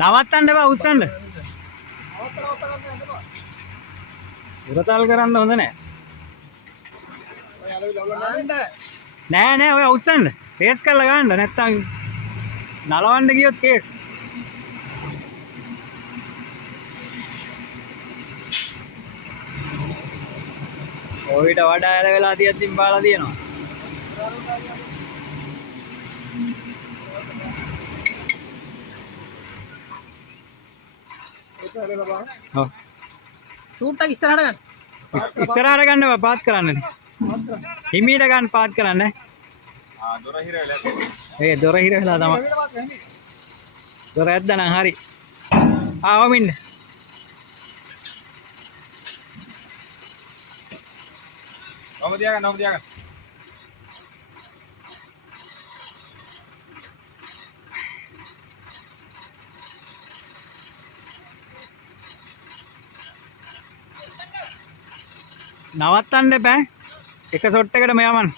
නවත්තන්න එපා උස්සන්න. උරතල් කරන්න හොඳ නෑ. නෑ ඔය උස්සන්න. කේස් කරලා ගන්න නැත්තම් නලවන්න ගියොත් කේස්. ඔයිට වඩා ඇල වෙලා තියද්දිම බාලා තියෙනවා. ඔව්. ෂූට් එක ඉස්සරහට ගන්න. ඉස්සරහට ගන්න බා පාත් කරන්න. හිමීට ගන්න පාත් කරන්න. දොර හිර වෙලා තියෙනවා. ඒ දොර හිර වෙලා තමයි. දොර ඇද්දනම් හරි. වමින්න. ඔබ තියාගන්න. නවත්තන්න එපා. එක ෂොට් එකටම යවන්න.